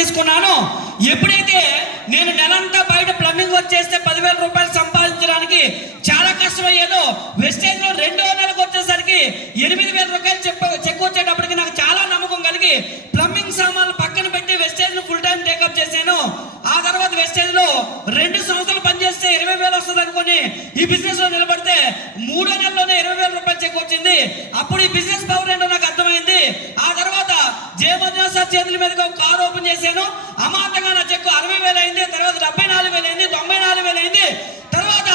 తీసుకున్నాను. ఎప్పుడైతే నేను నెలంతా బయట ప్లంబింగ్ వర్క్ చేస్తే 10,000 రూపాయలు సంపాదించడానికి చాలా కష్టమయ్యేదో, వెస్టేజ్ లో 2వ నెలకు వచ్చేసరికి 8,000 రూపాయలు చెక్ వచ్చేటప్పటికి నాకు చాలా నమ్మకం కలిగి ప్లంబింగ్ సామాన్లు పక్కన పెట్టి వెస్టేజ్ ను ఫుల్ టైం టేకప్ చేశాను. ఆ తర్వాత వెస్టేజ్ లో 2 సంవత్సరాలు పనిచేస్తే 20,000 వస్తుంది అనుకుని ఈ బిజినెస్ లో నిలబడితే 3వ నెలలోనే 20,000 రూపాయలు చెక్ వచ్చింది. అప్పుడు ఈ బిజినెస్ పవర్ ఏంటో నాకు అర్థమైంది. ఆ తర్వాత జయమంజునాథ్ సార్ చేతుల మీదుగా ఒక కార్ ఓపెన్ చేశాను. అమాంతంగా నా చెక్ 60,000 అయింది, తర్వాత 74,000 అయింది, 94,000 అయింది. తర్వాత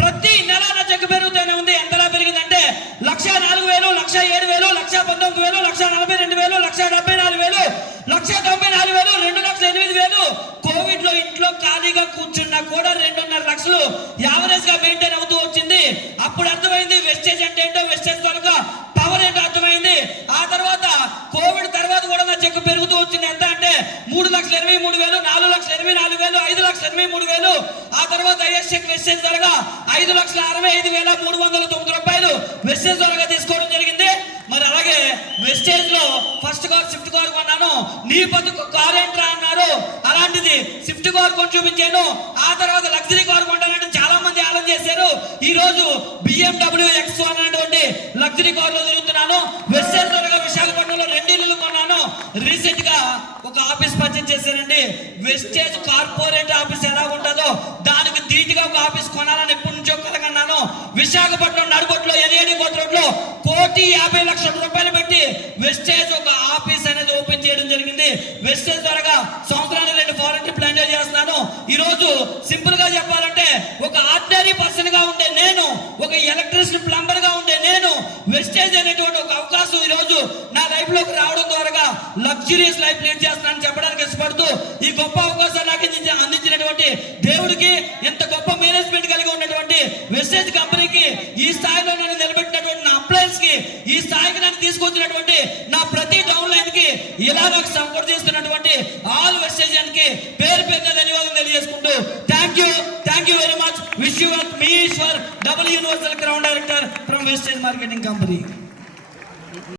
ప్రతి నెల నా చెక్ పెరుగుతూనే ఉంది. ఎంతలా పెరిగిందంటే 1,04,000, 1,07,000, 1,19,000, 1,42,000, 1,74,000, 1,94,000, 2,08,000. కోవిడ్ లో ఇంట్లో ఖాళీగా కూర్చున్నా కూడా 2.5 లక్షలు యావరేజ్ గా మెయింటైన్ అవుతూ వచ్చింది. అప్పుడు అర్థమైంది వెస్టేజ్ అంటే ఏంటో, వెస్టేజ్ త్వరగా పవర్ ఏంటో అర్థమైంది. ఆ తర్వాత కోవిడ్ తర్వాత కూడా నా చెక్ పెరుగుతూ వచ్చింది. ఎంత అంటే 3,23,000, 4,24,000, 5,23,000. ఆ తర్వాత ఐఎస్ చెక్ వెస్టేజ్ త్వరగా 5,65,309 రూపాయలు వెస్టేజ్ త్వరగా తీసుకోవడం జరిగింది. మరి అలాగే వెస్టేజ్ లో ఫస్ట్ కార్ స్విఫ్ట్ కార్ కొన్నాను. నీ బతుకు కార్ ఏంట్రా అన్నారు. అలాంటిది స్విఫ్ట్ కార్ కొని చూపించాను. ఆ తర్వాత లగ్జరీ కార్ కొంటానంటే చాలా మంది ఆలోచన చేశారు. ఈ రోజు BMW X1 అనేటువంటి లగ్జరీ కార్ లో తిరుగుతున్నాను. వెస్టేజ్ త్వరగా విశాఖపట్నంలో 2 ఇల్లులు కొన్నాను. రీసెంట్ గా ఒక ఆఫీస్ పర్చేజ్ చేశానండి. వెస్టేజ్ కార్పొరేట్ ఆఫీస్ ఎలా ఉంటుందో దానికి ధీటుగా ఒక ఆఫీస్ కొనాలని ఎప్పటి నుంచో కలగన్నాను. విశాఖపట్నం నడుబొట్లో ఎన్ఏడి కోత్ రోడ్ లో 1,50,00,000 రూపాయలు పెట్టి వెస్టేజ్ ఒక ఆఫీస్ అనేది ఓపెన్ చేయడం జరిగింది. వెస్టేజ్ ద్వారా సంవత్సరానికి 2 ఫారెన్ ట్రిప్లు ఎంజాయ్ చేస్తున్నాను. ఈ రోజు సింపుల్ గా చెప్పాలంటే ఒక ఆర్డినరీ పర్సన్ గా ఉండే నేను, ఒక ఎలక్ట్రిసిటీ ప్లంబర్ గా ఉండే నేను, వెస్టేజ్ అనేటువంటి ఒక అవకాశం ఈ రోజు నా లైఫ్ లోకి రావడం ద్వారా లగ్జరియస్ లైఫ్ లీడ్ చేస్తున్నానని చెప్పడానికి ఇష్టపడుతూ ఈ గొప్ప అవకాశాన్ని నాకు అందించినటువంటి దేవుడికి, ఇంత గొప్ప మేనేజ్మెంట్ కలిగి ఉన్నటువంటి వెస్టేజ్ కంపెనీకి, ఈ స్థాయిలో నన్ను నిలబెట్టినటువంటి నా అప్లయన్స్ కి, ఈ స్థాయికి నన్ను తీసుకొచ్చినటువంటి నా ప్రతి డౌన్ లైన్ కి, ఇలా నాకు సపోర్ట్ చేస్తున్నటువంటి ఆల్ వెస్టేజియన్ కి పేరు పేరున ధన్యవాదాలు తెలియజేసుకుంటూ thank you very much. Wish you మీ Eshwar, double universal crown director from Vestige marketing company.